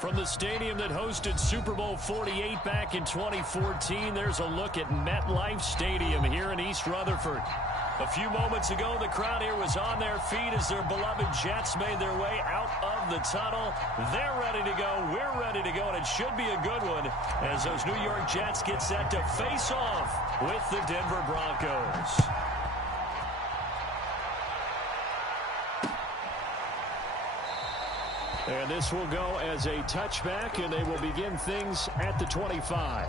From the stadium that hosted Super Bowl 48 back in 2014, there's a look at MetLife Stadium here in East Rutherford. A few moments ago, the crowd here was on their feet as their beloved Jets made their way out of the tunnel. They're ready to go. We're ready to go, and it should be a good one as those New York Jets get set to face off with the Denver Broncos. And this will go as a touchback, and they will begin things at the 25.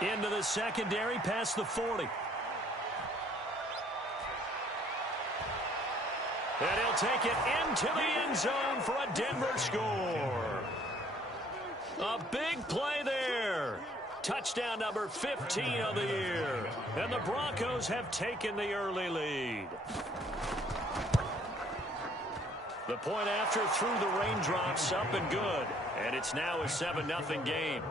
Into the secondary, past the 40. And he'll take it into the end zone for a Denver score. A big play there. Touchdown number 15 of the year. And the Broncos have taken the early lead. The point after through the raindrops, up and good. And it's now a 7-0 game.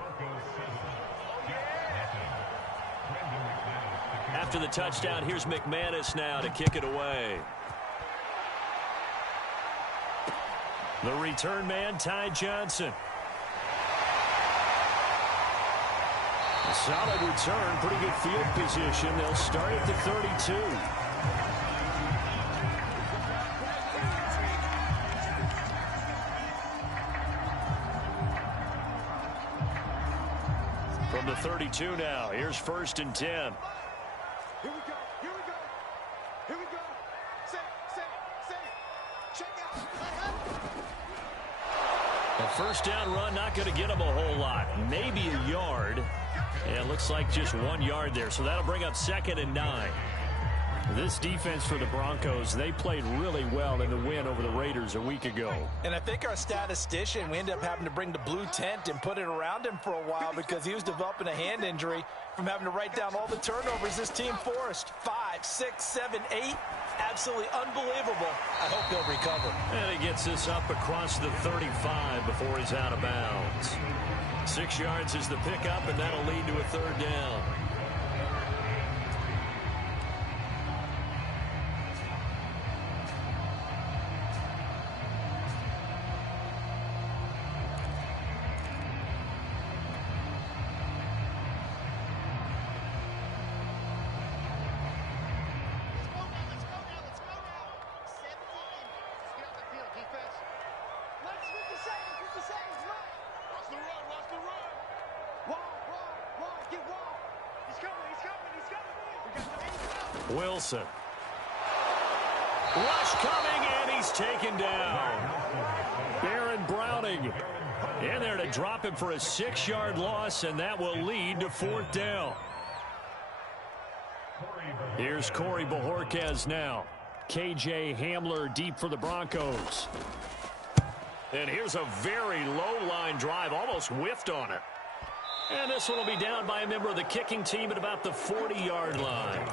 After the touchdown, here's McManus now to kick it away. The return man, Ty Johnson. A solid return, pretty good field position. They'll start at the 32. From the 32 now, here's 1st and 10. Here we go, here we go, here we go. Say, check out. A first down run, not going to get him a whole lot. Maybe a yard. And it looks like just 1 yard there. So that'll bring up 2nd and 9. This defense for the Broncos, they played really well in the win over the Raiders a week ago. And I think our statistician, we ended up having to bring the blue tent and put it around him for a while because he was developing a hand injury from having to write down all the turnovers this team forced. 5, 6, 7, 8. Absolutely unbelievable. I hope he'll recover. And he gets this up across the 35 before he's out of bounds. 6 yards is the pickup, and that'll lead to a 3rd down. Wilson. Rush coming, and he's taken down. Baron Browning in there to drop him for a 6-yard loss, and that will lead to 4th down. Here's Corey Bojorquez now. KJ Hamler deep for the Broncos. And here's a very low-line drive, almost whiffed on it. And this one will be down by a member of the kicking team at about the 40-yard line.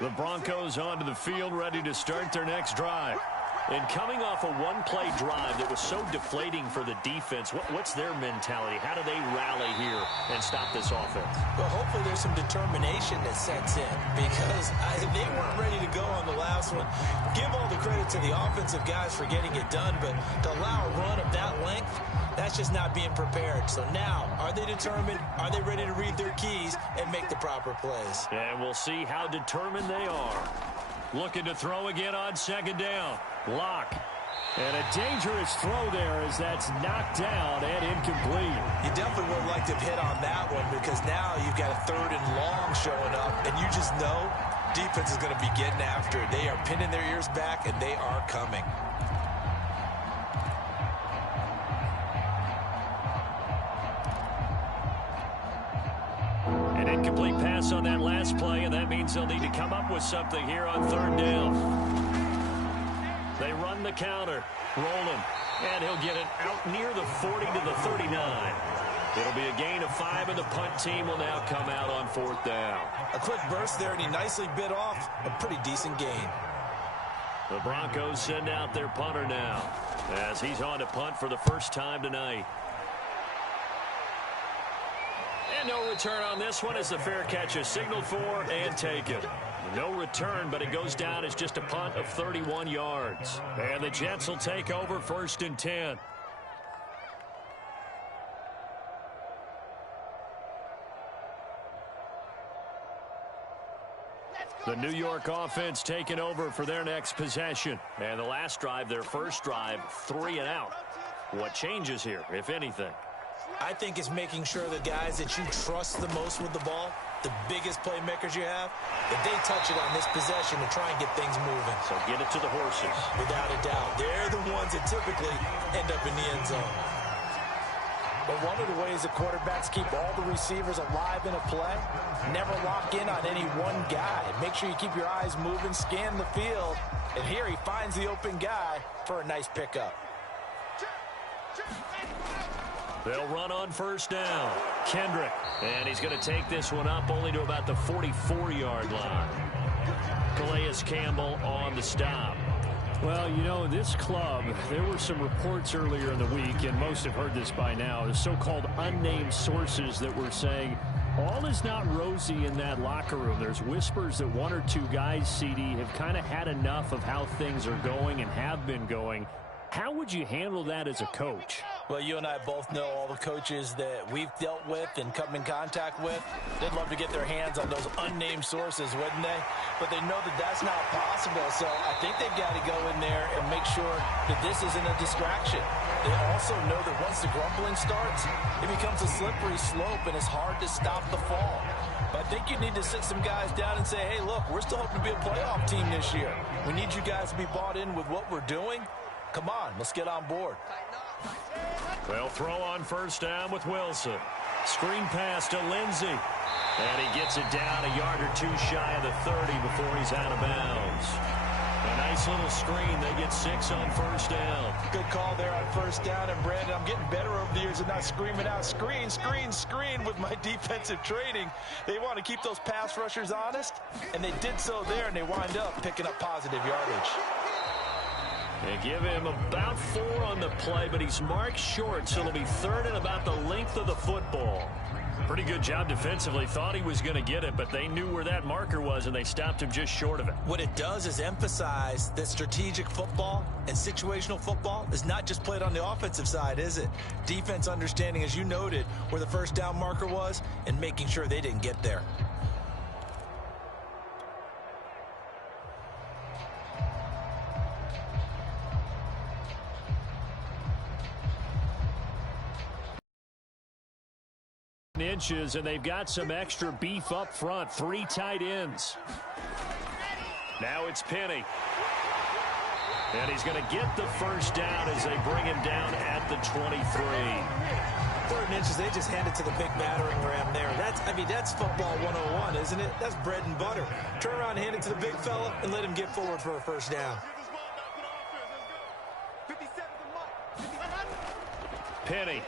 The Broncos onto the field, ready to start their next drive. And coming off a one-play drive that was so deflating for the defense, what's their mentality? How do they rally here and stop this offense? Well, hopefully there's some determination that sets in because they weren't ready to go on the last one. Give all the credit to the offensive guys for getting it done, but to allow a run of that length, that's just not being prepared. So now, are they determined? Are they ready to read their keys and make the proper plays? And we'll see how determined they are. Looking to throw again on 2nd down. Lock. And a dangerous throw there as that's knocked down and incomplete. You definitely would like to hit on that one because now you've got a 3rd and long showing up, and you just know defense is going to be getting after it. They are pinning their ears back, and they are coming. An incomplete pass on that last play, and that means they'll need to come up with something here on 3rd down. They run the counter, roll him, and he'll get it out near the 40 to the 39. It'll be a gain of 5, and the punt team will now come out on 4th down. A quick burst there, and he nicely bit off a pretty decent gain. The Broncos send out their punter now as he's on to punt for the first time tonight. And no return on this one as the fair catch is signaled for and taken. No return, but it goes down as just a punt of 31 yards. And the Jets will take over 1st and 10. The New York offense taking over for their next possession. And the last drive, their first drive, 3 and out. What changes here, if anything? I think it's making sure the guys that you trust the most with the ball, the biggest playmakers you have, that they touch it on this possession to try and get things moving. So get it to the horses. Without a doubt. They're the ones that typically end up in the end zone. But one of the ways the quarterbacks keep all the receivers alive in a play, never lock in on any one guy. Make sure you keep your eyes moving, scan the field, and here he finds the open guy for a nice pickup. They'll run on 1st down. Kendrick, and he's going to take this one up only to about the 44-yard line. Calais Campbell on the stop. Well, you know, this club, there were some reports earlier in the week, and most have heard this by now, the so-called unnamed sources that were saying all is not rosy in that locker room. There's whispers that 1 or 2 guys, CD, have kind of had enough of how things are going and have been going. How would you handle that as a coach? Well, you and I both know all the coaches that we've dealt with and come in contact with. They'd love to get their hands on those unnamed sources, wouldn't they? But they know that that's not possible, so I think they've got to go in there and make sure that this isn't a distraction. They also know that once the grumbling starts, it becomes a slippery slope, and it's hard to stop the fall. But I think you need to sit some guys down and say, hey, look, we're still hoping to be a playoff team this year. We need you guys to be bought in with what we're doing. Come on, let's get on board. They'll throw on 1st down with Wilson. Screen pass to Lindsey. And he gets it down a yard or 2 shy of the 30 before he's out of bounds. A nice little screen. They get 6 on 1st down. Good call there on 1st down. And, Brandon, I'm getting better over the years of not screaming out, screen, screen, screen with my defensive training. They want to keep those pass rushers honest, and they did so there, and they wind up picking up positive yardage. They give him about 4 on the play, but he's marked short, so it'll be 3rd and about the length of the football. Pretty good job defensively. Thought he was going to get it, but they knew where that marker was, and they stopped him just short of it. What it does is emphasize that strategic football and situational football is not just played on the offensive side, is it? Defense understanding, as you noted, where the 1st down marker was and making sure they didn't get there. Inches, and they've got some extra beef up front. 3 tight ends. Now it's Penny. And he's going to get the 1st down as they bring him down at the 23. 3rd inches, they just hand it to the big battering ram there. That's football 101, isn't it? That's bread and butter. Turn around, hand it to the big fella, and let him get forward for a 1st down. Penny.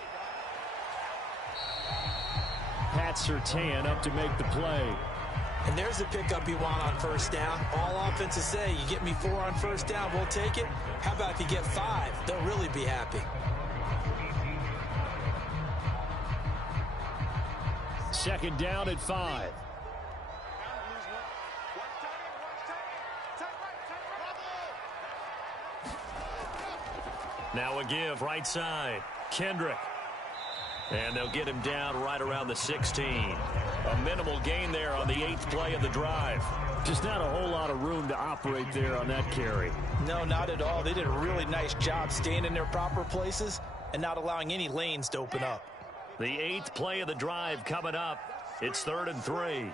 Pat Surtain up to make the play. And there's the pickup you want on 1st down. All offenses say, you get me 4 on 1st down, we'll take it. How about if you get 5? They'll really be happy. 2nd down at 5. Now a give right side. Kendrick. And they'll get him down right around the 16. A minimal gain there on the 8th play of the drive. Just not a whole lot of room to operate there on that carry. No, not at all. They did a really nice job staying in their proper places and not allowing any lanes to open up. The 8th play of the drive coming up. It's 3rd and 3.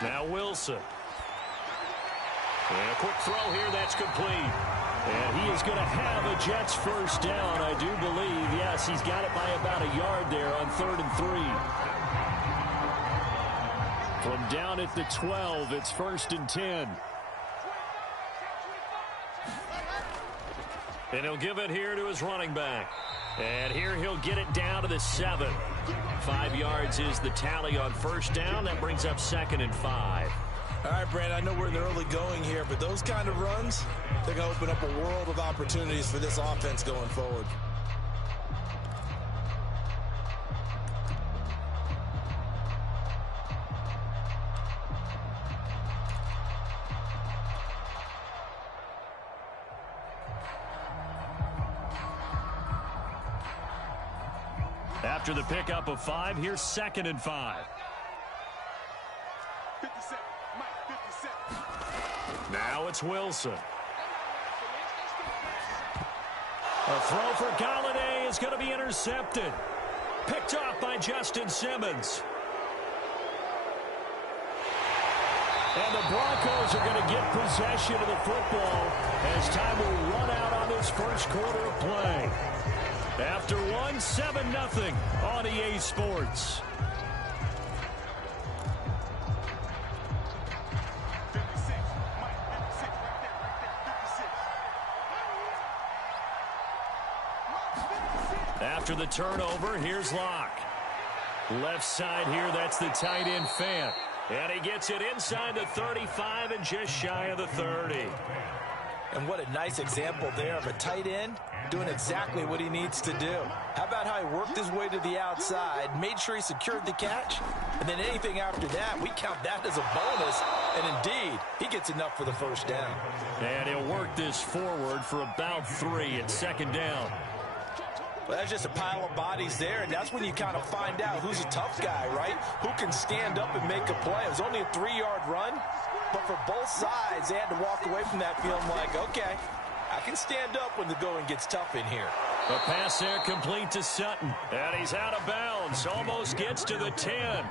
Now Wilson. And a quick throw here, that's complete. And he is going to have a Jets 1st down, I do believe. Yes, he's got it by about a yard there on 3rd and 3. From down at the 12, it's 1st and 10. And he'll give it here to his running back. And here he'll get it down to the 7. 5 yards is the tally on first down. That brings up 2nd and 5. All right, Brand, I know we're in the early going here, but those kind of runs, they're going to open up a world of opportunities for this offense going forward. After the pickup of 5, here's 2nd and 5. 57, Mike, 57. Now it's Wilson. A throw for Galladay is going to be intercepted. Picked off by Justin Simmons. And the Broncos are going to get possession of the football as time will run out on this first quarter of play. After 7-0 on EA Sports. 56, Mike, 56, right there, 56. After the turnover, here's Locke. Left side here, that's the tight end Fant. And he gets it inside the 35 and just shy of the 30. And what a nice example there of a tight end doing exactly what he needs to do. How about how he worked his way to the outside, made sure he secured the catch, and then anything after that, we count that as a bonus. And indeed, he gets enough for the first down. And he'll work this forward for about 3 at 2nd down. Well, that's just a pile of bodies there, and that's when you kind of find out who's a tough guy, right? Who can stand up and make a play. It was only a 3-yard run, but for both sides, they had to walk away from that feeling like, okay, I can stand up when the going gets tough in here. The pass there complete to Sutton, and he's out of bounds, almost gets to the 10.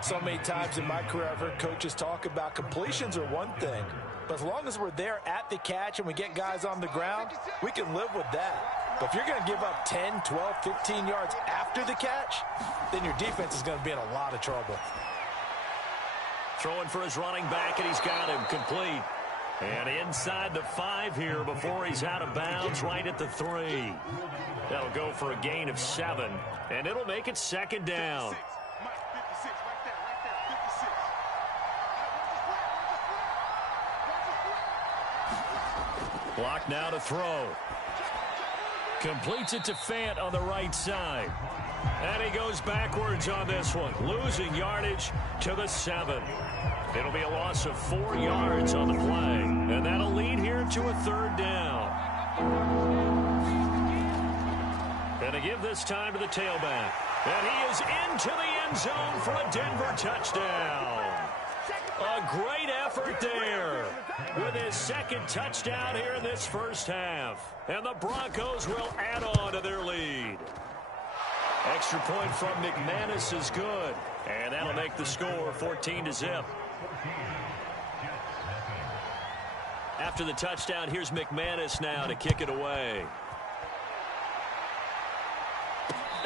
So many times in my career, I've heard coaches talk about completions are one thing, but as long as we're there at the catch and we get guys on the ground, we can live with that. But if you're going to give up 10, 12, 15 yards after the catch, then your defense is going to be in a lot of trouble. Throwing for his running back, and he's got him complete. And inside the 5 here before he's out of bounds, right at the 3. That'll go for a gain of 7, and it'll make it 2nd down. 56, Mike, 56, right there, 56. Block now to throw. Completes it to Fant on the right side. And he goes backwards on this one, losing yardage to the 7. It'll be a loss of 4 yards on the play, and that'll lead here to a 3rd down. And to give this time to the tailback. And he is into the end zone for a Denver touchdown. A great effort there with his 2nd touchdown here in this first half. And the Broncos will add on to their lead. Extra point from McManus is good. And that'll make the score 14-0. After the touchdown, here's McManus now to kick it away.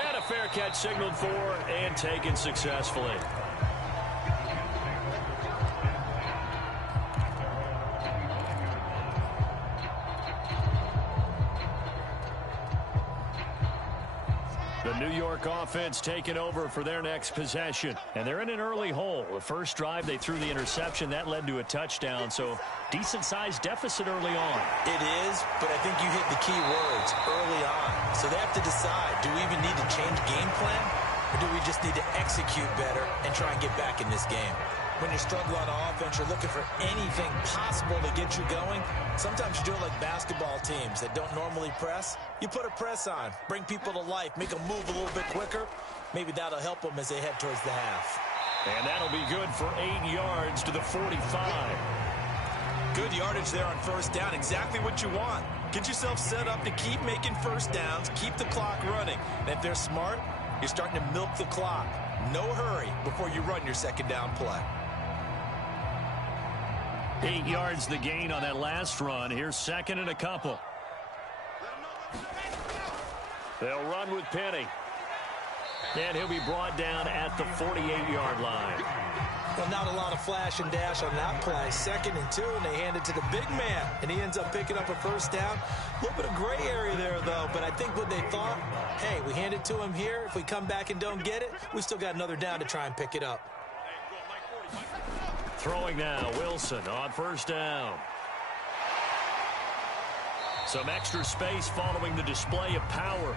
And a fair catch signaled for and taken successfully. The New York offense taking over for their next possession. And they're in an early hole. The first drive, they threw the interception. That led to a touchdown. So decent-sized deficit early on. It is, but I think you hit the key words early on. So they have to decide, do we even need to change game plan? Or do we just need to execute better and try and get back in this game? When you're struggling on offense, you're looking for anything possible to get you going. Sometimes you do it like basketball teams that don't normally press. You put a press on, bring people to life, make them move a little bit quicker. Maybe that'll help them as they head towards the half. And that'll be good for 8 yards to the 45. Good yardage there on first down. Exactly what you want. Get yourself set up to keep making first downs, keep the clock running. And if they're smart, you're starting to milk the clock. No hurry before you run your second down play. 8 yards the gain on that last run. Here's 2nd and a couple. They'll run with Penny. And he'll be brought down at the 48-yard line. Well, not a lot of flash and dash on that play. 2nd and 2, and they hand it to the big man, and he ends up picking up a first down. A little bit of gray area there, though, but I think what they thought, hey, we hand it to him here. If we come back and don't get it, we still got another down to try and pick it up. Throwing now, Wilson on first down. Some extra space following the display of power.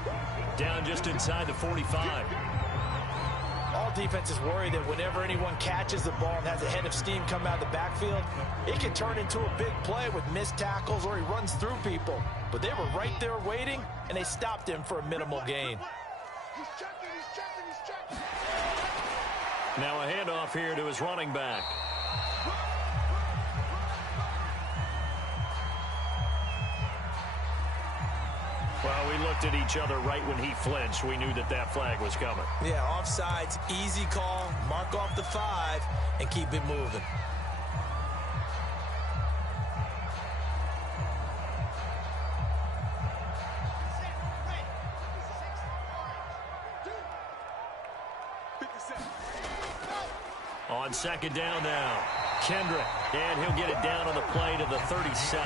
Down just inside the 45. All defenses worry that whenever anyone catches the ball and has a head of steam come out of the backfield, it can turn into a big play with missed tackles or he runs through people. But they were right there waiting, and they stopped him for a minimal gain. He's checking, he's checking, he's checking. Now a handoff here to his running back. Well, we looked at each other right when he flinched. We knew that that flag was coming. Yeah, offsides, easy call, mark off the 5, and keep it moving. On 2nd down now, Kendrick, and he'll get it down on the play to the 37.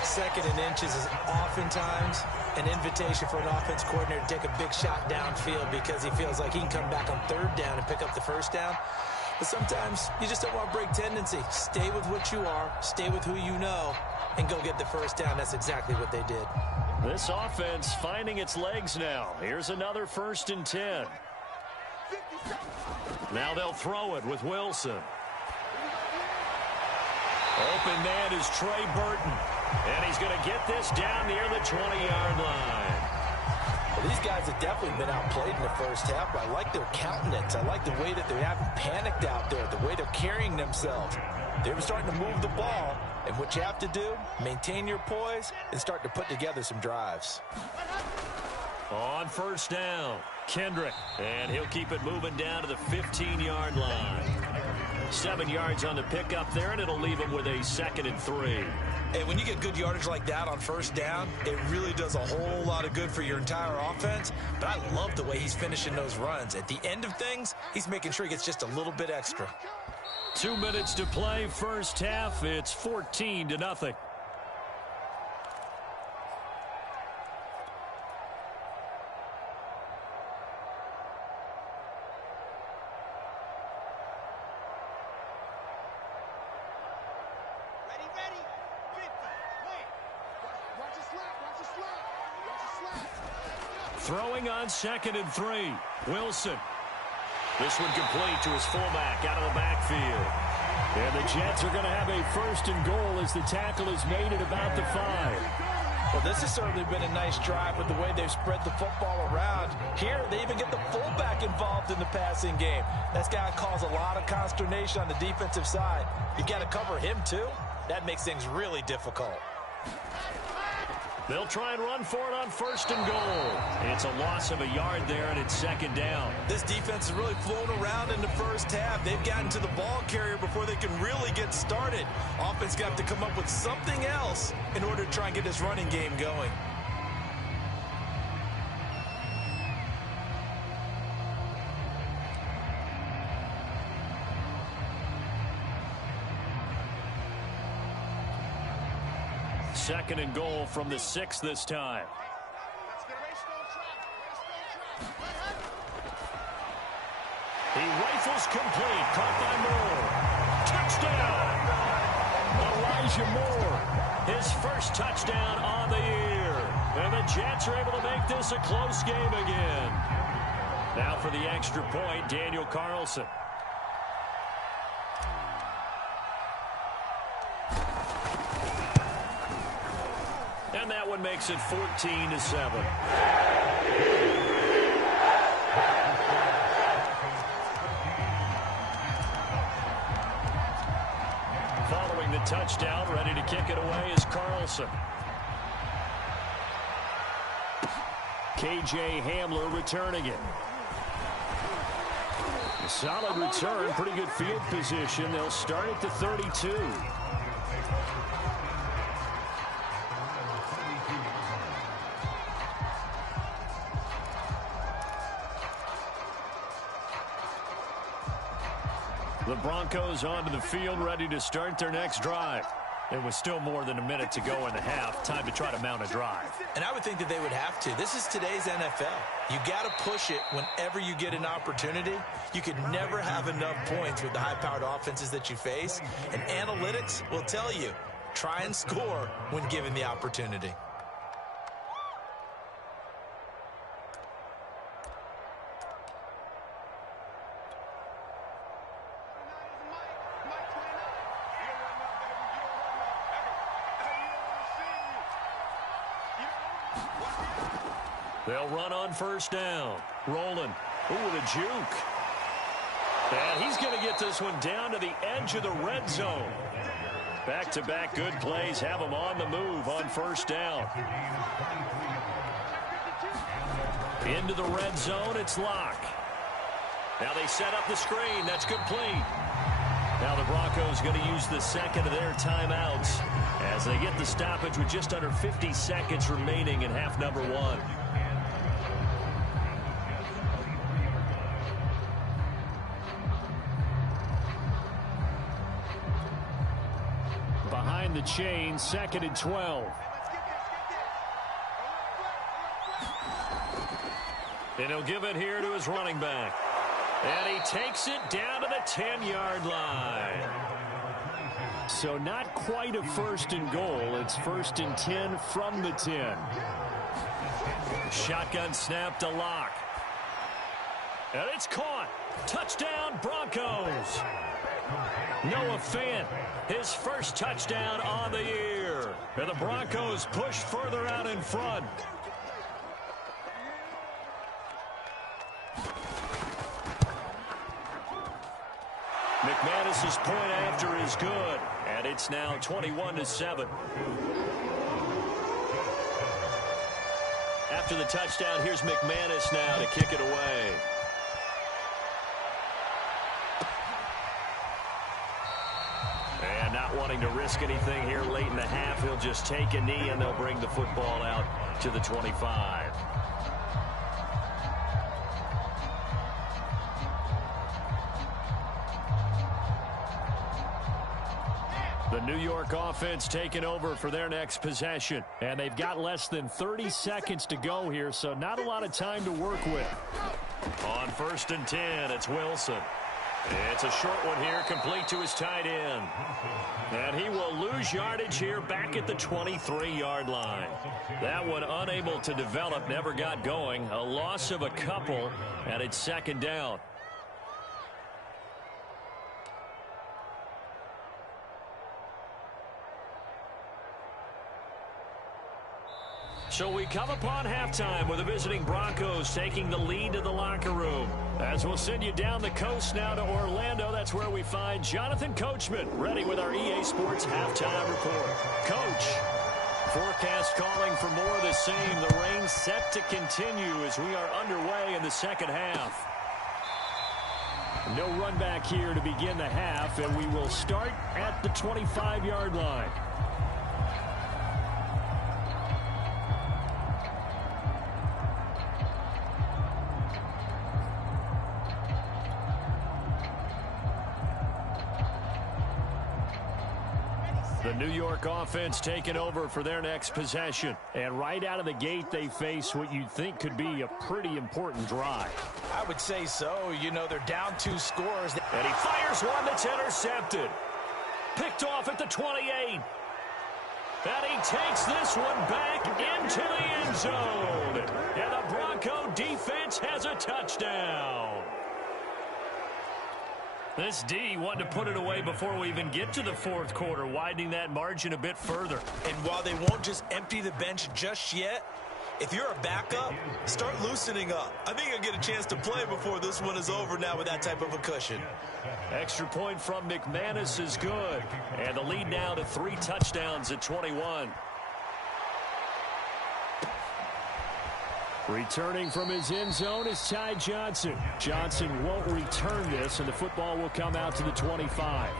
2nd and inches is oftentimes an invitation for an offense coordinator to take a big shot downfield because he feels like he can come back on 3rd down and pick up the first down. But sometimes you just don't want to break tendency. Stay with what you are, stay with who you know, and go get the first down. That's exactly what they did. This offense finding its legs now. Here's another 1st and 10. Now they'll throw it with Wilson. Open man is Trey Burton. And he's going to get this down near the 20-yard line. Well, these guys have definitely been outplayed in the first half, but I like their countenance. I like the way that they haven't panicked out there, the way they're carrying themselves. They were starting to move the ball, and what you have to do, maintain your poise and start to put together some drives. On 1st down, Kendrick, and he'll keep it moving down to the 15-yard line. 7 yards on the pickup there, and it'll leave him with a 2nd and 3. Hey, when you get good yardage like that on 1st down, it really does a whole lot of good for your entire offense. But I love the way he's finishing those runs. At the end of things, he's making sure he gets just a little bit extra. 2 minutes to play, first half. It's 14-0. Throwing on 2nd and 3. Wilson. This one complete to his fullback out of the backfield. And the Jets are going to have a 1st and goal as the tackle is made at about the 5. Well, this has certainly been a nice drive with the way they've spread the football around. Here, they even get the fullback involved in the passing game. That's got to cause a lot of consternation on the defensive side. You've got to cover him, too. That makes things really difficult. They'll try and run for it on 1st and goal. It's a loss of a yard there, and it's 2nd down. This defense has really flown around in the first half. They've gotten to the ball carrier before they can really get started. Offense got to come up with something else in order to try and get this running game going. Second and goal from the 6 this time. He rifles complete. Caught by Moore. Touchdown. Elijah Moore. His first touchdown on the year. And the Jets are able to make this a close game again. Now for the extra point, Daniel Carlson. And that one makes it 14-7. Following the touchdown, ready to kick it away is Carlson. K.J. Hamler returning it. A solid return, pretty good field position. They'll start at the 32. The Broncos onto the field, ready to start their next drive. It was still more than a minute to go in the half. Time to try to mount a drive. And I would think that they would have to. This is today's NFL. You got to push it whenever you get an opportunity. You could never have enough points with the high-powered offenses that you face. And analytics will tell you, try and score when given the opportunity. They'll run on first down. Rolling. Ooh, with a juke. And he's going to get this one down to the edge of the red zone. Back-to-back good plays have him on the move on first down. Into the red zone, it's Locke. Now they set up the screen. That's complete. Now the Broncos going to use the second of their timeouts as they get the stoppage with just under 50 seconds remaining in half number one. Behind the chain, 2nd and 12. And he'll give it here to his running back. And he takes it down to the 10-yard line. So not quite a 1st and goal. It's 1st and 10 from the 10. Shotgun snap to Locke. And it's caught. Touchdown, Broncos. Noah Fant, his first touchdown on the year. And the Broncos push further out in front. McManus's point after is good, and it's now 21-7. After the touchdown, here's McManus now to kick it away. And not wanting to risk anything here late in the half, he'll just take a knee, and they'll bring the football out to the 25. The New York offense taking over for their next possession. And they've got less than 30 seconds to go here, so not a lot of time to work with. On 1st and 10, it's Wilson. It's a short one here, complete to his tight end. And he will lose yardage here back at the 23-yard line. That one unable to develop, never got going. A loss of a couple, and it's 2nd down. So we come upon halftime with the visiting Broncos taking the lead to the locker room. As we'll send you down the coast now to Orlando, that's where we find Jonathan Coachman ready with our EA Sports halftime report. Coach, forecast calling for more of the same. The rain set to continue as we are underway in the second half. No run back here to begin the half, and we will start at the 25-yard line. The New York offense taking over for their next possession. And right out of the gate, they face what you'd think could be a pretty important drive. I would say so. You know, they're down 2 scores. And he fires one that's intercepted. Picked off at the 28. And he takes this one back into the end zone. And the Bronco defense has a touchdown. This D wanted to put it away before we even get to the 4th quarter, widening that margin a bit further. And while they won't just empty the bench just yet, if you're a backup, start loosening up. I think you'll get a chance to play before this one is over now with that type of a cushion. Extra point from McManus is good. And the lead now to 3 touchdowns at 21. Returning from his end zone is Ty Johnson. Johnson won't return this, and the football will come out to the 25.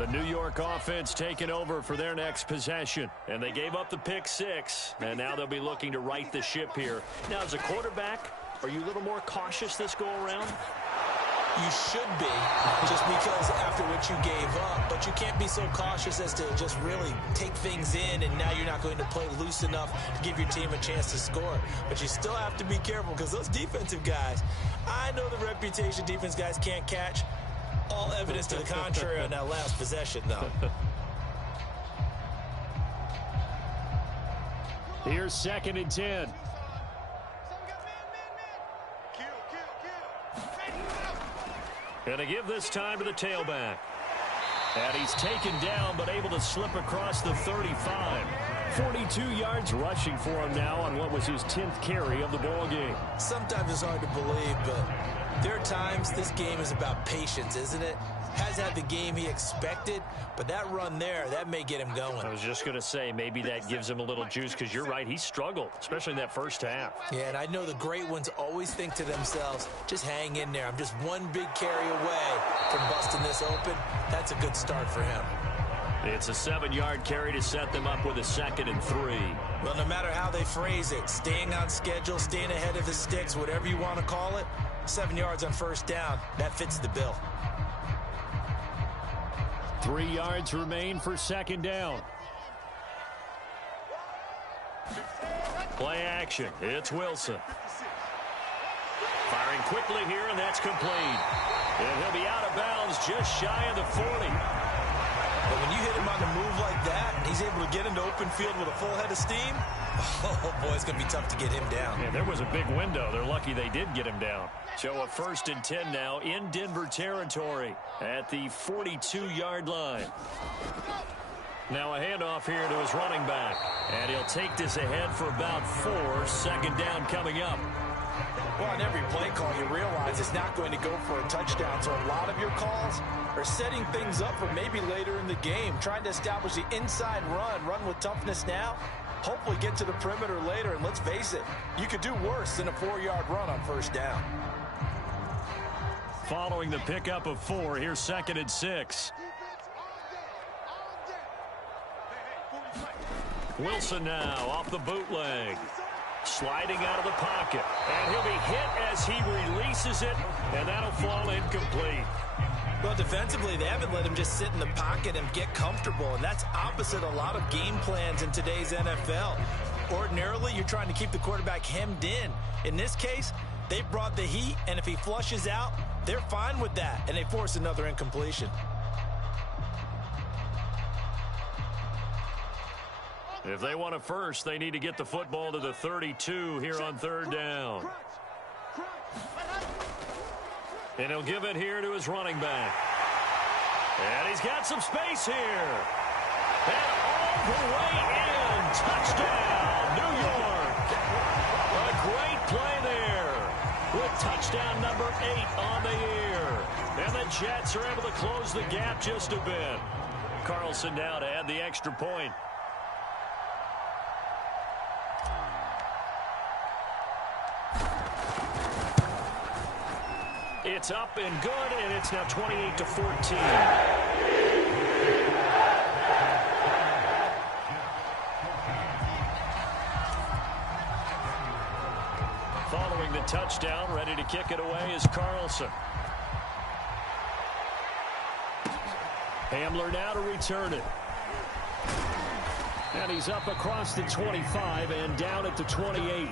The New York offense taking over for their next possession. And they gave up the pick 6, and now they'll be looking to right the ship here. Now, as a quarterback, are you a little more cautious this go-around? You should be, just because after what you gave up. But you can't be so cautious as to just really take things in, and now you're not going to play loose enough to give your team a chance to score. But you still have to be careful, because those defensive guys, I know the reputation defense guys can't catch. All evidence to the contrary on that last possession, though. Here's 2nd and 10. Gonna give this time to the tailback. And he's taken down, but able to slip across the 35. 42 yards rushing for him now on what was his 10th carry of the ball game. Sometimes it's hard to believe, but there are times this game is about patience, isn't it? Hasn't had the game he expected, but that run there, that may get him going. I was just going to say, maybe that gives him a little juice, because you're right, he struggled, especially in that first half. Yeah, and I know the great ones always think to themselves, just hang in there. I'm just one big carry away from busting this open. That's a good start for him. It's a 7-yard carry to set them up with a 2nd and 3. Well, no matter how they phrase it, staying on schedule, staying ahead of the sticks, whatever you want to call it, 7 yards on first down, that fits the bill. 3 yards remain for 2nd down. Play action. It's Wilson. Firing quickly here, and that's complete. And he'll be out of bounds just shy of the 40. But when you hit him on the move like that, and he's able to get into open field with a full head of steam, oh boy, it's going to be tough to get him down. Yeah, there was a big window. They're lucky they did get him down. So a 1st and 10 now in Denver territory at the 42-yard line. Now a handoff here to his running back. And he'll take this ahead for about 4. 2nd down coming up. Well, on every play call, you realize it's not going to go for a touchdown. So a lot of your calls are setting things up for maybe later in the game, trying to establish the inside run with toughness now, hopefully get to the perimeter later. And let's face it, you could do worse than a 4-yard run on first down. Following the pickup of 4, here's 2nd and 6. Wilson now off the bootleg. Sliding out of the pocket. And he'll be hit as he releases it, and that'll fall incomplete. Well, defensively, they haven't let him just sit in the pocket and get comfortable, and that's opposite a lot of game plans in today's NFL. Ordinarily, you're trying to keep the quarterback hemmed in. In this case, they brought the heat, and if he flushes out, they're fine with that, and they force another incompletion. If they want a first, they need to get the football to the 32 here on 3rd down. And he'll give it here to his running back. And he's got some space here. And all the way in. Touchdown, New York. A great play there with touchdown number 8 on the year. And the Jets are able to close the gap just a bit. Carlson now to add the extra point. It's up and good, and it's now 28-14. Following the touchdown, ready to kick it away is Carlson. Hamler now to return it. And he's up across the 25 and down at the 28.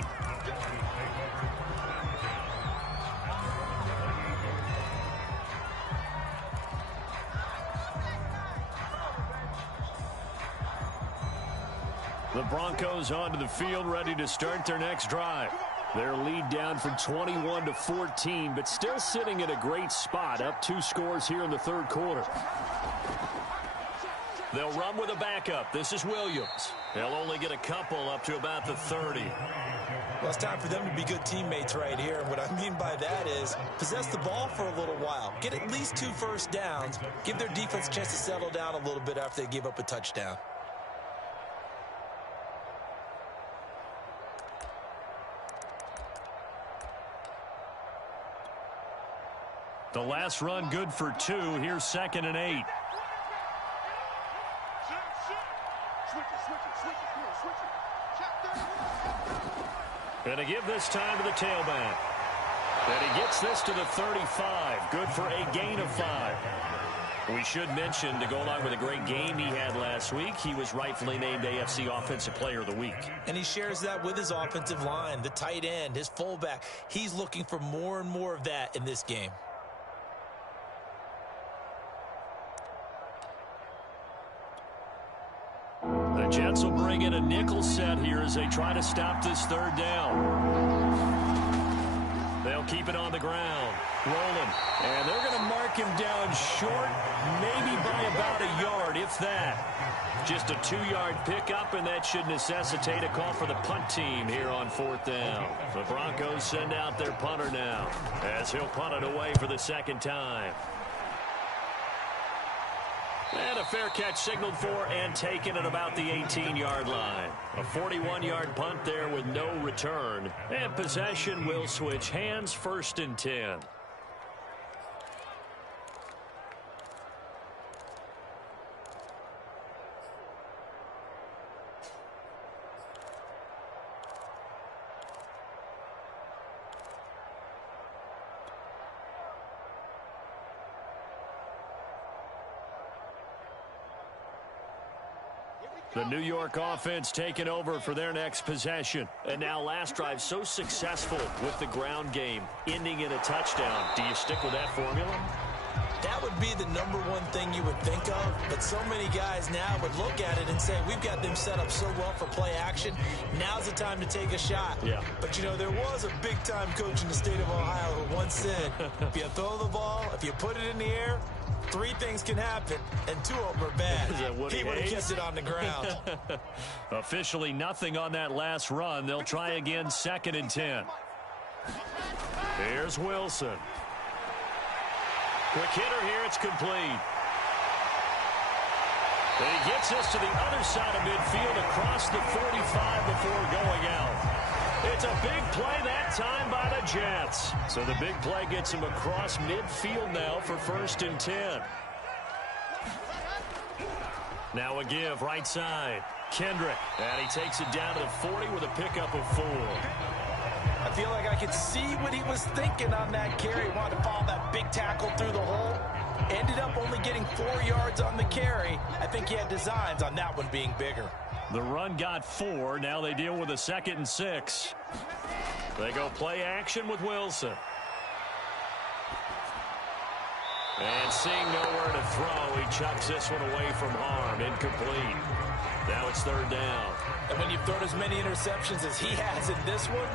The Broncos onto the field, ready to start their next drive. Their lead down from 21-14, but still sitting at a great spot, up 2 scores here in the 3rd quarter. They'll run with a backup. This is Williams. They'll only get a couple up to about the 30. Well, it's time for them to be good teammates right here. And what I mean by that is possess the ball for a little while. Get at least 2 first downs. Give their defense a chance to settle down a little bit after they give up a touchdown. The last run good for 2. Here's 2nd and 8. Going to give this time to the tailback. And he gets this to the 35. Good for a gain of 5. We should mention, to go along with a great game he had last week, he was rightfully named AFC Offensive Player of the Week. And he shares that with his offensive line, the tight end, his fullback. He's looking for more and more of that in this game. The Jets will bring in a nickel set here as they try to stop this third down. They'll keep it on the ground. Rolling. And they're going to mark him down short, maybe by about a yard, if that. Just a 2-yard pickup, and that should necessitate a call for the punt team here on 4th down. The Broncos send out their punter now, as he'll punt it away for the second time. And a fair catch signaled for and taken at about the 18-yard line. A 41-yard punt there with no return. And possession will switch hands, 1st and 10. The New York offense taking over for their next possession. And now last drive so successful with the ground game, ending in a touchdown. Do you stick with that formula? That would be the #1 thing you would think of, but so many guys now would look at it and say, we've got them set up so well for play action. Now's the time to take a shot. Yeah. But, you know, there was a big-time coach in the state of Ohio who once said, if you throw the ball, if you put it in the air, 3 things can happen, and 2 of them are bad. He would have kept it on the ground. Officially nothing on that last run. They'll try again, 2nd and 10. Here's Wilson. Quick hitter here, it's complete. And he gets this to the other side of midfield across the 45 before going out. It's a big play that time by the Jets. So the big play gets him across midfield now for 1st and 10. Now a give, right side. Kendrick, and he takes it down to the 40 with a pickup of 4. I feel like I could see what he was thinking on that carry. He wanted to follow that big tackle through the hole. Ended up only getting 4 yards on the carry. I think he had designs on that one being bigger. The run got 4. Now they deal with a 2nd and 6. They go play action with Wilson. And seeing nowhere to throw, he chucks this one away from harm. Incomplete. Now it's 3rd down. And when you've thrown as many interceptions as he has in this one,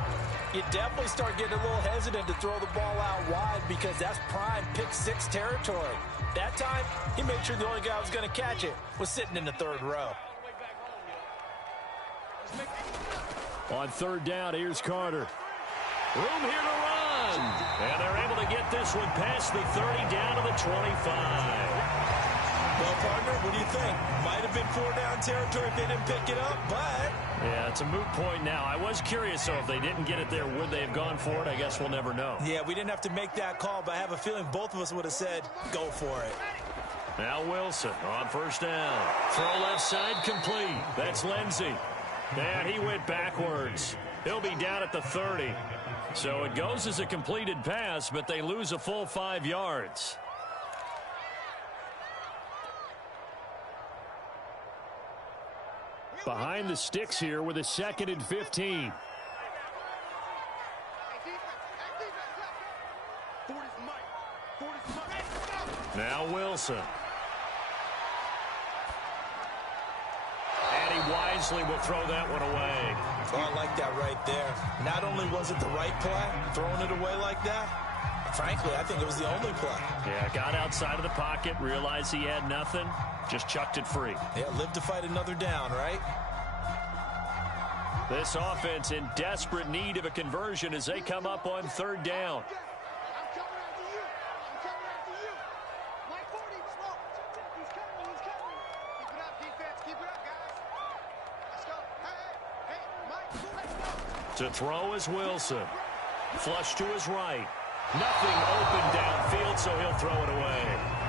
you definitely start getting a little hesitant to throw the ball out wide because that's prime pick 6 territory. That time, he made sure the only guy who was going to catch it was sitting in the 3rd row. On 3rd down, here's Carter. Room here to run. And they're able to get this one past the 30 down to the 25. Well, partner, what do you think? Might have been 4-down territory if they didn't pick it up, but... Yeah, it's a moot point now. I was curious, though, if they didn't get it there, would they have gone for it? I guess we'll never know. Yeah, we didn't have to make that call, but I have a feeling both of us would have said, go for it. Now Wilson on 1st down. Throw left side complete. That's Lindsey. And he went backwards. He'll be down at the 30. So it goes as a completed pass, but they lose a full 5 yards. Behind the sticks here with a 2nd and 15. Now Wilson. And he wisely will throw that one away. Oh, I like that right there. Not only was it the right play, throwing it away like that, frankly, I think it was the only play. Yeah, got outside of the pocket, realized he had nothing, just chucked it free. Yeah, live to fight another down, right? This offense in desperate need of a conversion as they come up on 3rd down. To throw is Wilson. Flush to his right. Nothing open downfield, so he'll throw it away.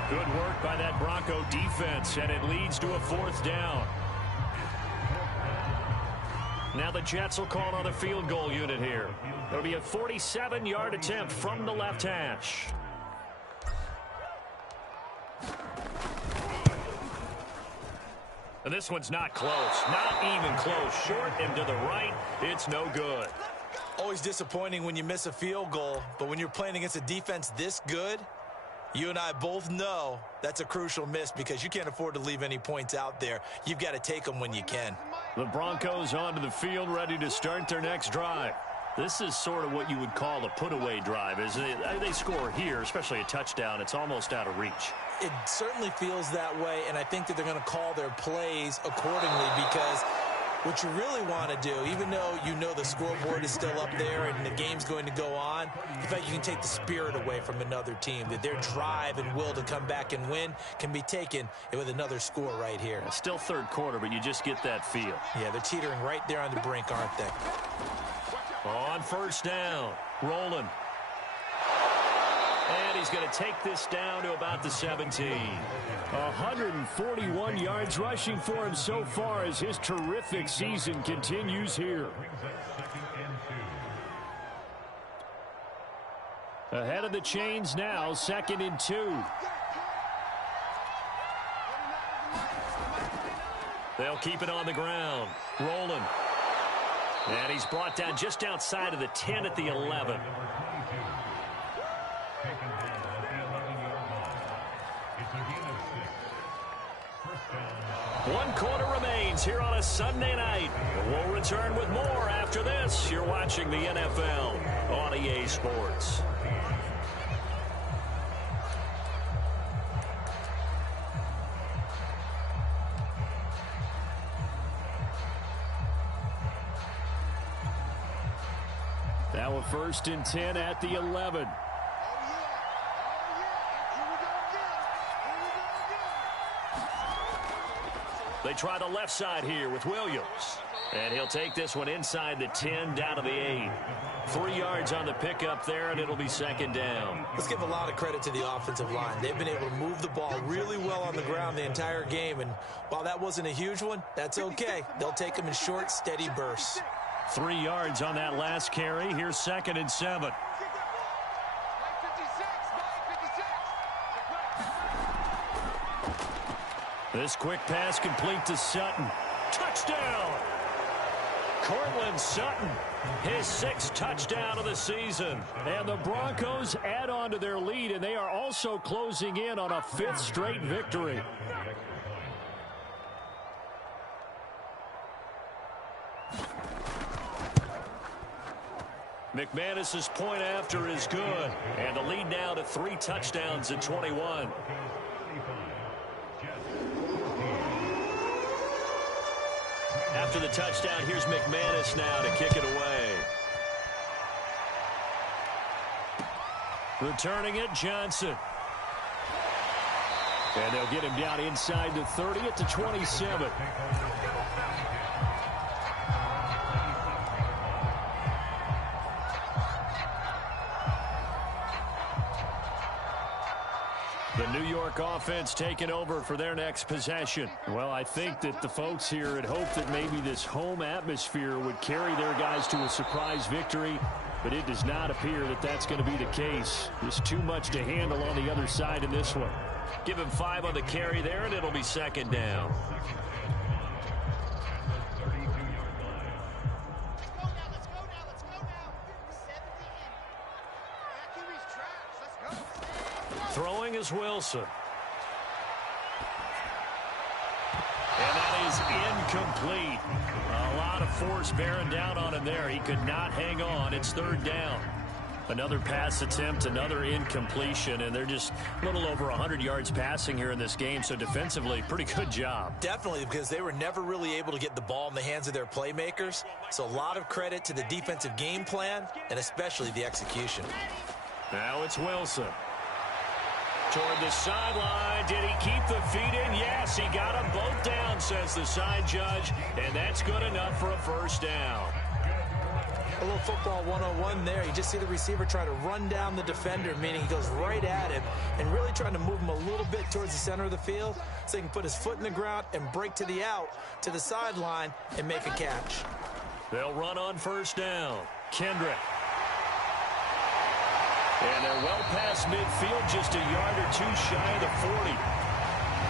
Good work by that Bronco defense, and it leads to a 4th down. Now the Jets will call on the field goal unit here. It'll be a 47-yard attempt from the left hash. And this one's not close. Not even close. Short and to the right. It's no good. Always disappointing when you miss a field goal, but when you're playing against a defense this good, you and I both know that's a crucial miss because you can't afford to leave any points out there. You've got to take them when you can. The Broncos onto the field, ready to start their next drive. This is sort of what you would call a put-away drive, isn't it? They score here, especially a touchdown. It's almost out of reach. It certainly feels that way, and I think that they're going to call their plays accordingly because what you really want to do, even though you know the scoreboard is still up there and the game's going to go on, the fact you can take the spirit away from another team, that their drive and will to come back and win can be taken with another score right here. Still third quarter, but you just get that feel. Yeah, they're teetering right there on the brink, aren't they? On first down, rolling. And he's going to take this down to about the 17. 141 yards rushing for him so far as his terrific season continues here. Ahead of the chains now, 2nd and 2. They'll keep it on the ground. Rolling. And he's brought down just outside of the 10 at the 11. One quarter remains here on a Sunday night. We'll return with more after this. You're watching the NFL on EA Sports. Now a 1st and 10 at the 11. They try the left side here with Williams. And he'll take this one inside the 10 down to the 8. 3 yards on the pickup there, and it'll be 2nd down. Let's give a lot of credit to the offensive line. They've been able to move the ball really well on the ground the entire game. And while that wasn't a huge one, that's okay. They'll take them in short, steady bursts. 3 yards on that last carry. Here's 2nd and 7. This quick pass complete to Sutton. Touchdown! Cortland Sutton, his 6th touchdown of the season. And the Broncos add on to their lead, and they are also closing in on a 5th straight victory. McManus's point after is good. And the lead now to 3 touchdowns at 21. After the touchdown, here's McManus now to kick it away. Returning it, Johnson. And they'll get him down inside the 30 at the 27. The New York offense taking over for their next possession. Well, I think that the folks here had hoped that maybe this home atmosphere would carry their guys to a surprise victory, but it does not appear that that's going to be the case. There's too much to handle on the other side in this one. Give him 5 on the carry there, and it'll be 2nd down. Throwing is Wilson. And that is incomplete. A lot of force bearing down on him there. He could not hang on. It's 3rd down. Another pass attempt, another incompletion, and they're just a little over 100 yards passing here in this game, so defensively, pretty good job. Definitely, because they were never really able to get the ball in the hands of their playmakers, so a lot of credit to the defensive game plan, and especially the execution. Now it's Wilson. Toward the sideline. Did he keep the feet in? Yes, he got them both down, says the side judge, and that's good enough for a 1st down. A little football 101 there. You just see the receiver try to run down the defender, meaning he goes right at him and really trying to move him a little bit towards the center of the field so he can put his foot in the ground and break to the out, to the sideline, and make a catch. They'll run on first down. Kendrick. And they're well past midfield, just a yard or two shy of the 40.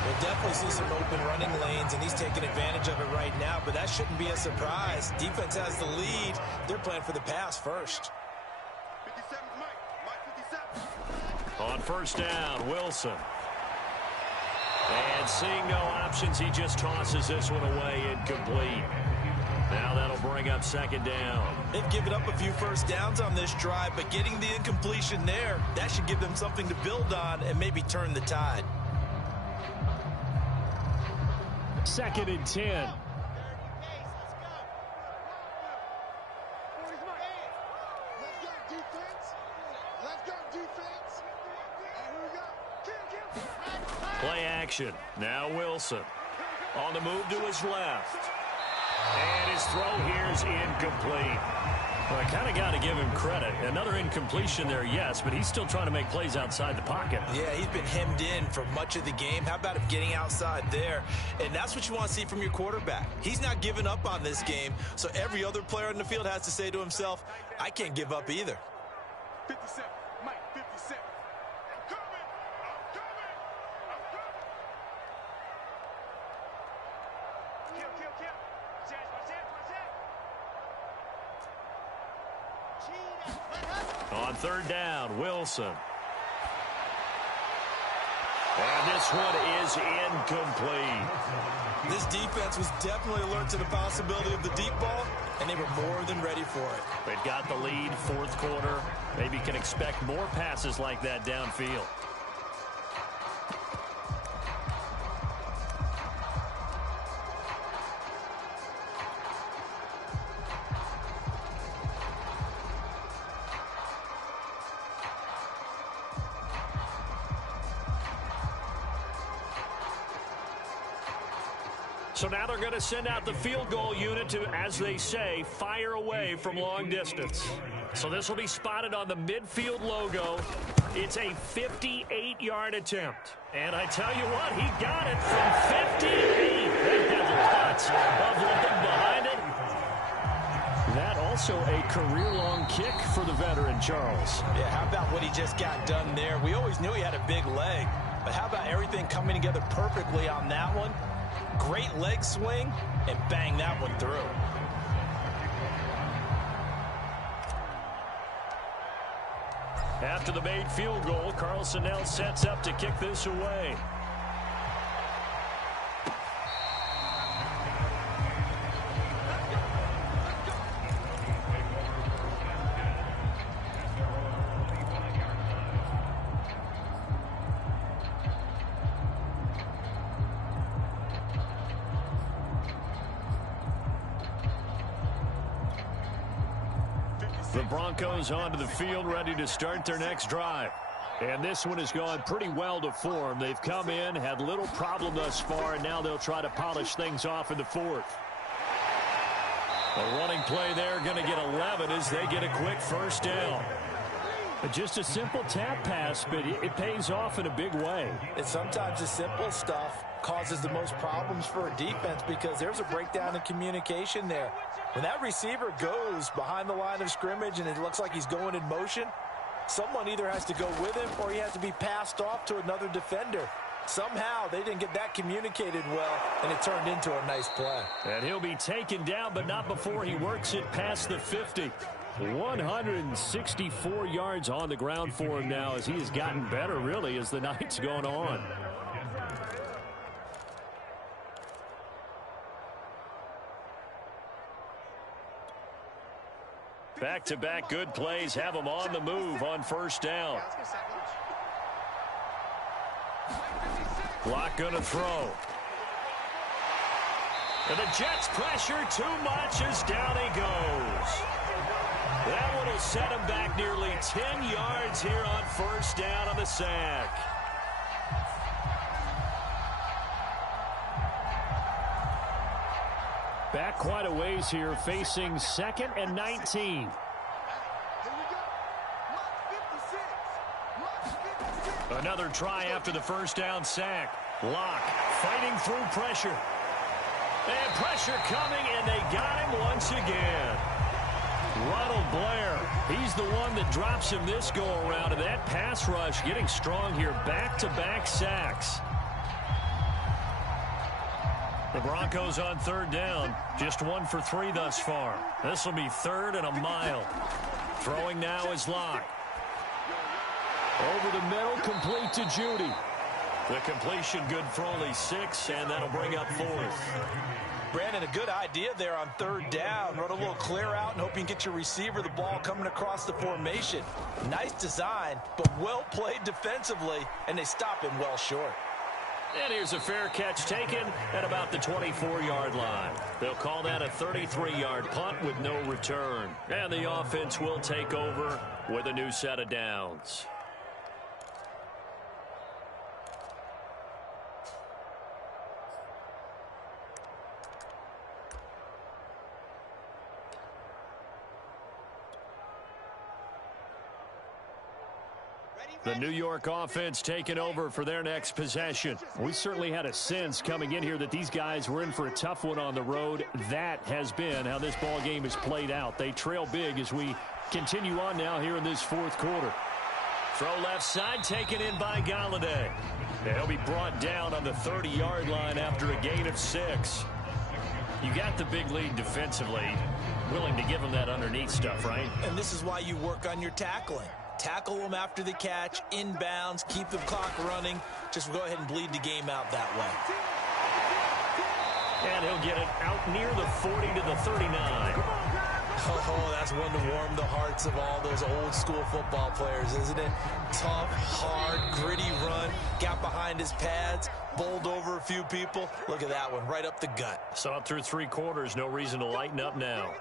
We'll definitely see some open running lanes, and he's taking advantage of it right now, but that shouldn't be a surprise. Defense has the lead. They're playing for the pass first. 57, Mike 57. On first down, Wilson. And seeing no options, he just tosses this one away, incomplete. Now that'll bring up second down. They've given up a few first downs on this drive, but getting the incompletion there, that should give them something to build on and maybe turn the tide. Second and 10. Play action. Now Wilson. On the move to his left. And his throw here is incomplete. Well, I kind of got to give him credit. Another incompletion there, yes, but he's still trying to make plays outside the pocket. Yeah, he's been hemmed in for much of the game. How about him getting outside there? And that's what you want to see from your quarterback. He's not giving up on this game, so every other player in the field has to say to himself, I can't give up either. 57, Mike 57. I'm coming. On third down, Wilson. And this one is incomplete. This defense was definitely alert to the possibility of the deep ball, and they were more than ready for it. They've got the lead, fourth quarter. Maybe can expect more passes like that downfield. So now they're going to send out the field goal unit to, as they say, fire away from long distance. So this will be spotted on the midfield logo. It's a 58-yard attempt. And I tell you what, he got it from 58. That has lots of leg behind it. That also a career-long kick for the veteran, Charles. Yeah, how about what he just got done there? We always knew he had a big leg, but how about everything coming together perfectly on that one? Great leg swing, and bang that one through. After the made field goal, Carlson now sets up to kick this away. The Broncos onto the field, ready to start their next drive. And this one has gone pretty well to form. They've come in, had little problem thus far, and now they'll try to polish things off in the fourth. A running play there, going to get 11 as they get a quick first down. Just a simple tap pass, but it pays off in a big way. And sometimes the simple stuff causes the most problems for a defense because there's a breakdown in communication there. When that receiver goes behind the line of scrimmage and it looks like he's going in motion, someone either has to go with him or he has to be passed off to another defender. Somehow they didn't get that communicated well, and it turned into a nice play. And he'll be taken down, but not before he works it past the 50. 164 yards on the ground for him now as he has gotten better, really, as the night's gone on. Back-to-back good plays have him on the move on first down. Block going to throw. And the Jets pressure too much as down he goes. That one will set him back nearly 10 yards here on first down on the sack. Back quite a ways here, facing 2nd and 19. Another try after the first down sack. Locke fighting through pressure. And pressure coming, and they got him once again. Harold Blair. He's the one that drops him this go-around, and that pass rush getting strong here. Back-to-back sacks. The Broncos on third down. Just 1 for 3 thus far. This will be 3rd and a mile. Throwing now is Locke. Over the middle, complete to Judy. The completion good for only 6, and that'll bring up 4th. Brandon, a good idea there on third down. Run a little clear out and hope you can get your receiver the ball coming across the formation. Nice design, but well played defensively, and they stop him well short. And here's a fair catch taken at about the 24-yard line. They'll call that a 33-yard punt with no return. And the offense will take over with a new set of downs. The New York offense taking over for their next possession. We certainly had a sense coming in here that these guys were in for a tough one on the road. That has been how this ball game has played out. They trail big as we continue on now here in this 4th quarter. Throw left side, taken in by Galladay. He'll be brought down on the 30-yard line after a gain of 6. You got the big lead defensively. Willing to give them that underneath stuff, right? And this is why you work on your tackling. Tackle them after the catch, inbounds, keep the clock running. Just go ahead and bleed the game out that way. And he'll get it out near the 40 to the 39. Oh, that's one to warm the hearts of all those old school football players, isn't it? Tough, hard, gritty run. Got behind his pads, bowled over a few people. Look at that one, right up the gut. Saw it through 3 quarters. No reason to lighten up now.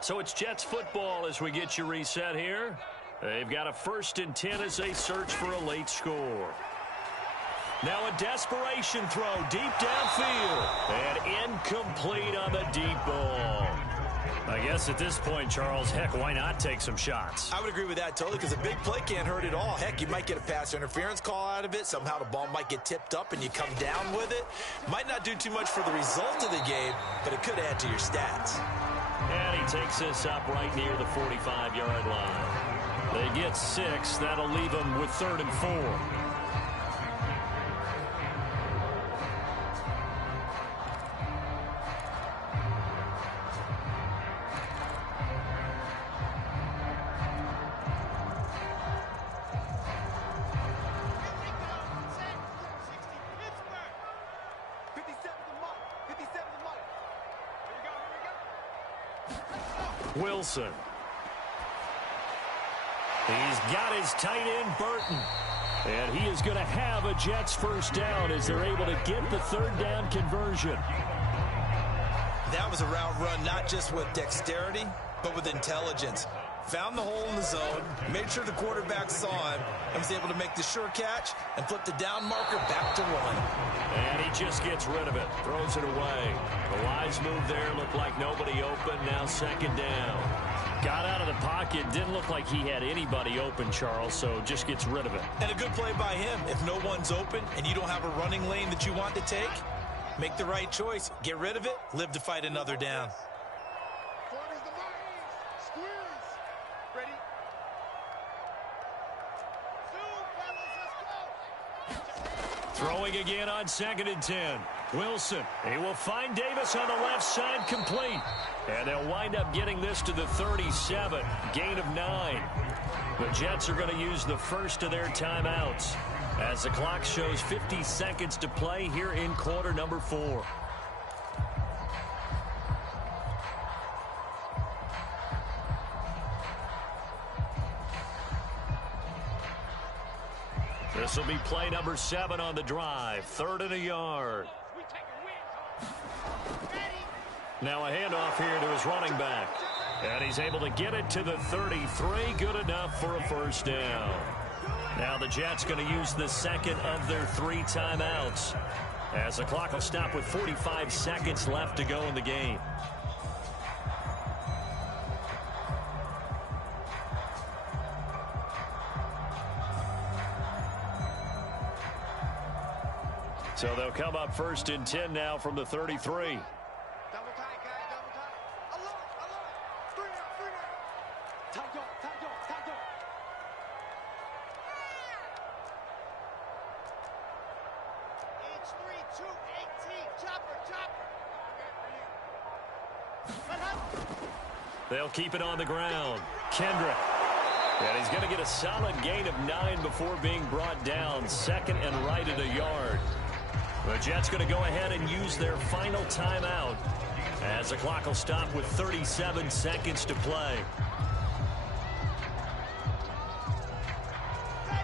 So it's Jets football as we get you reset here. They've got a 1st and 10 as they search for a late score. Now a desperation throw deep downfield. And incomplete on the deep ball. I guess at this point, Charles, heck, why not take some shots? I would agree with that totally because a big play can't hurt at all. Heck, you might get a pass interference call out of it. Somehow the ball might get tipped up and you come down with it. Might not do too much for the result of the game, but it could add to your stats. And he takes this up right near the 45-yard line. They get 6. That'll leave them with 3rd and 4. Wilson. He's got his tight end, Burton. And he is going to have a Jets 1st down as they're able to get the 3rd down conversion. That was a route run not just with dexterity, but with intelligence. Found the hole in the zone, made sure the quarterback saw him, and was able to make the sure catch and flip the down marker back to 1. And he just gets rid of it, throws it away. The wise move there, looked like nobody open, now 2nd down. Got out of the pocket, didn't look like he had anybody open, Charles, so just gets rid of it. And a good play by him. If no one's open and you don't have a running lane that you want to take, make the right choice. Get rid of it, live to fight another down. Throwing again on 2nd and 10. Wilson, he will find Davis on the left side, complete. And they'll wind up getting this to the 37, gain of 9. The Jets are going to use the first of their timeouts as the clock shows 50 seconds to play here in quarter number 4. This will be play number 7 on the drive. 3rd and a yard. Now a handoff here to his running back. And he's able to get it to the 33. Good enough for a 1st down. Now the Jets going to use the 2nd of their 3 timeouts, as the clock will stop with 45 seconds left to go in the game. So they'll come up 1st and 10 now from the 33. It's 3-2-18. Chopper. They'll keep it on the ground. Kendrick. And he's going to get a solid gain of 9 before being brought down. Second and right at a yard. The Jets going to go ahead and use their final timeout as the clock will stop with 37 seconds to play.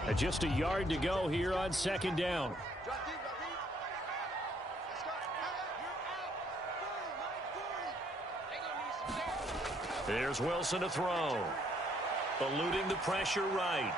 And just a yard to go here on second down. Drop deep. Let's go. You're out. Here's Wilson to throw. Eluding the pressure right.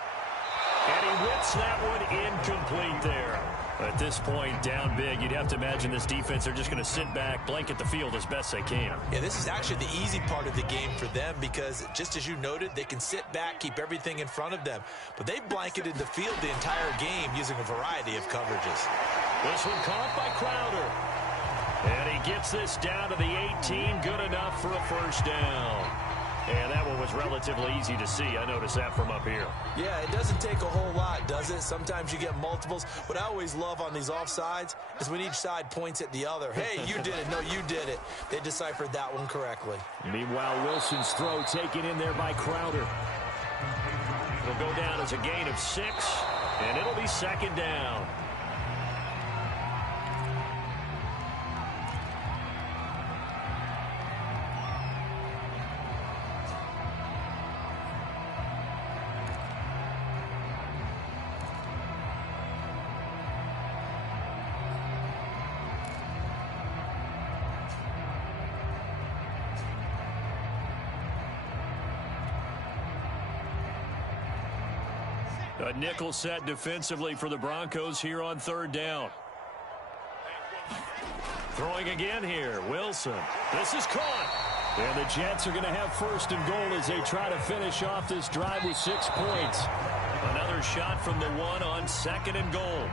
And he whips that one incomplete there. At this point, down big, you'd have to imagine this defense, they're just going to sit back, blanket the field as best they can. Yeah, this is actually the easy part of the game for them because, just as you noted, they can sit back, keep everything in front of them. But they blanketed the field the entire game using a variety of coverages. This one caught by Crowder. And he gets this down to the 18, good enough for a first down. And that one was relatively easy to see. I noticed that from up here. Yeah, it doesn't take a whole lot, does it? Sometimes you get multiples. What I always love on these offsides is when each side points at the other. Hey, you did it. No, you did it. They deciphered that one correctly. Meanwhile, Wilson's throw taken in there by Crowder. It'll go down as a gain of 6, and it'll be second down. A nickel set defensively for the Broncos here on third down. Throwing again here, Wilson. This is caught. And the Jets are going to have first and goal as they try to finish off this drive with 6 points. Another shot from the 1 on second and goal.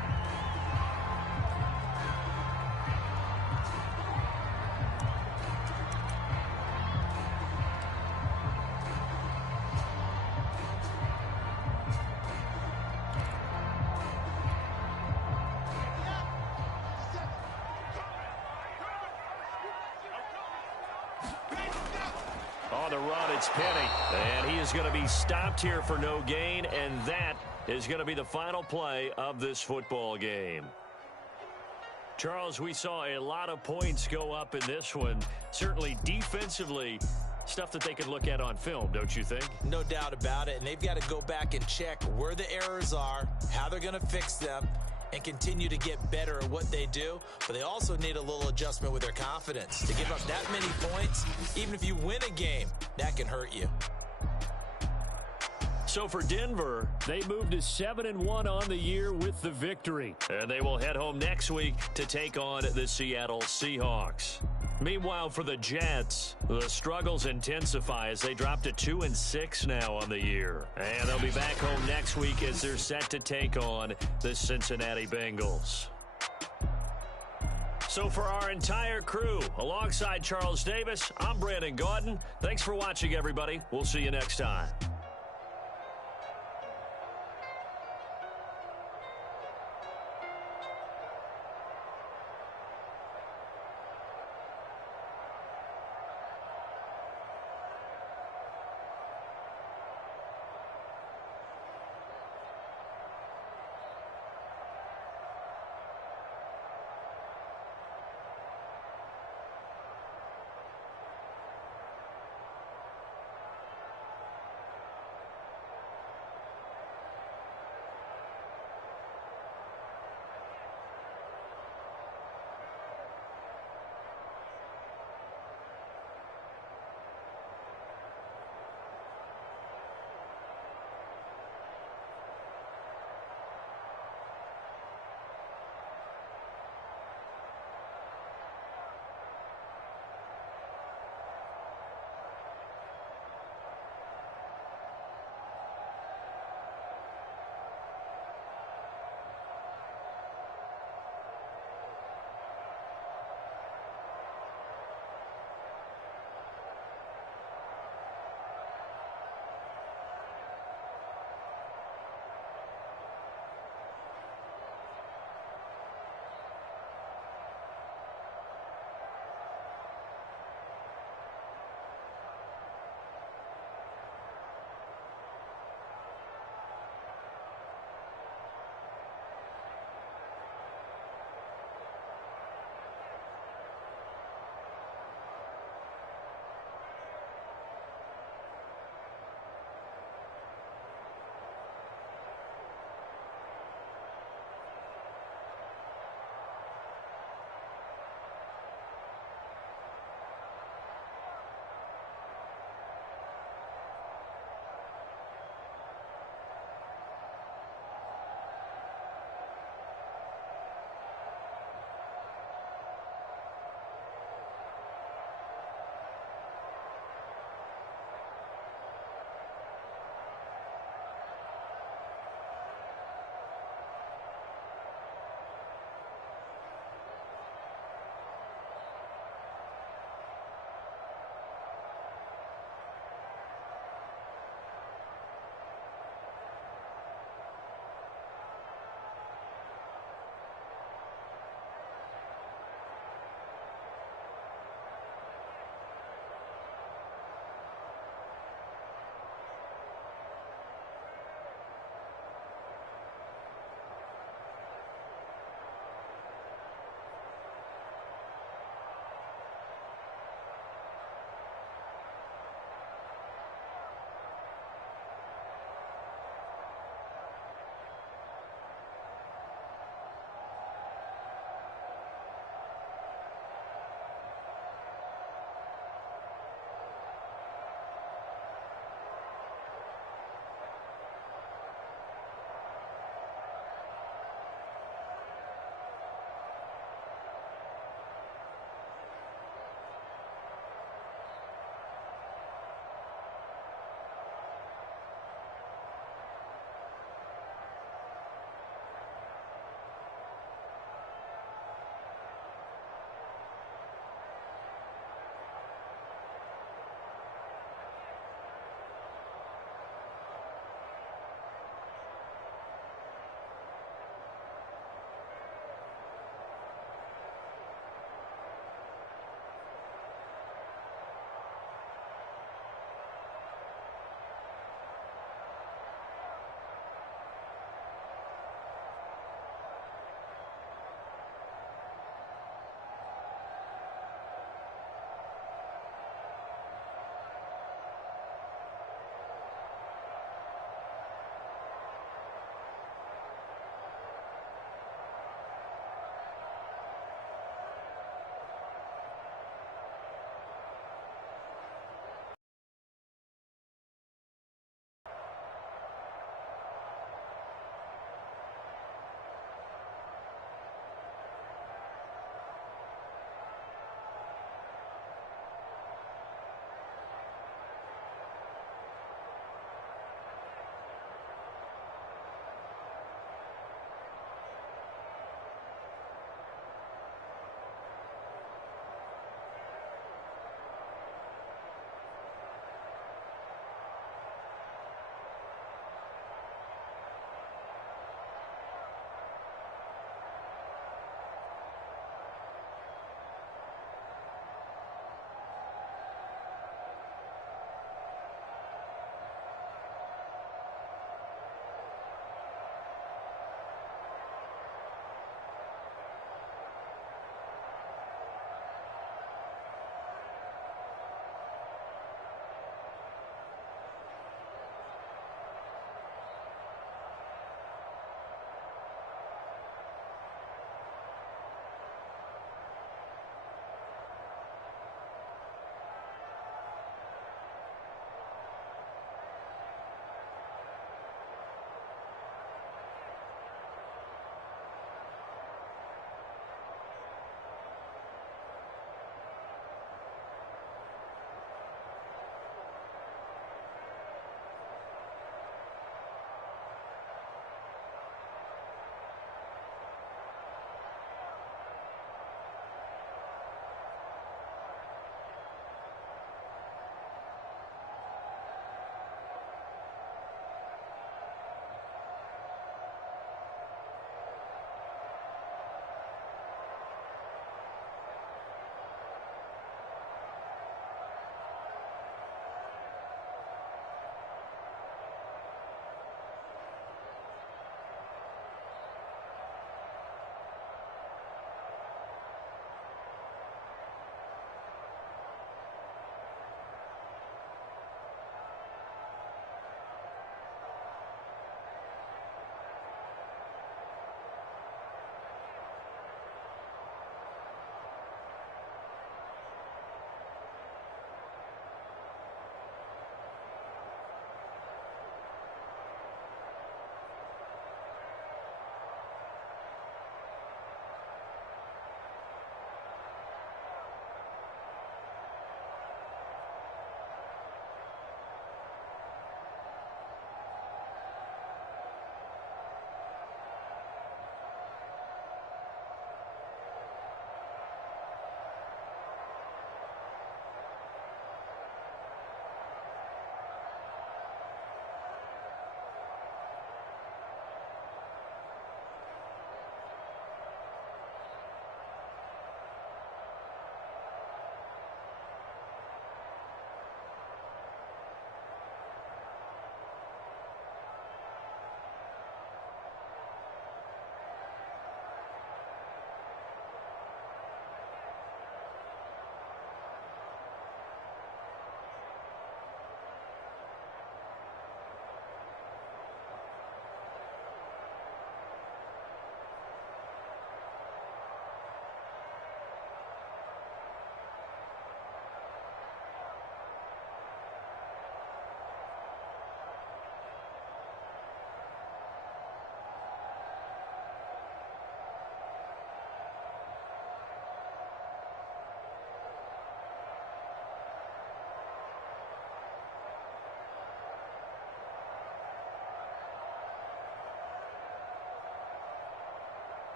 On the run, it's Penny. And he is going to be stopped here for no gain, and that is going to be the final play of this football game. Charles, we saw a lot of points go up in this one. Certainly defensively, stuff that they could look at on film, don't you think? No doubt about it, and they've got to go back and check where the errors are, how they're going to fix them, and continue to get better at what they do. But they also need a little adjustment with their confidence. To give up that many points, even if you win a game, that can hurt you. So for Denver, They moved to 7-1 on the year with the victory. and they will head home next week to take on the Seattle Seahawks. Meanwhile, for the Jets, the struggles intensify as they drop to 2-6 now on the year. And they'll be back home next week as they're set to take on the Cincinnati Bengals. So for our entire crew, alongside Charles Davis, I'm Brandon Gaudin. Thanks for watching, everybody. We'll see you next time.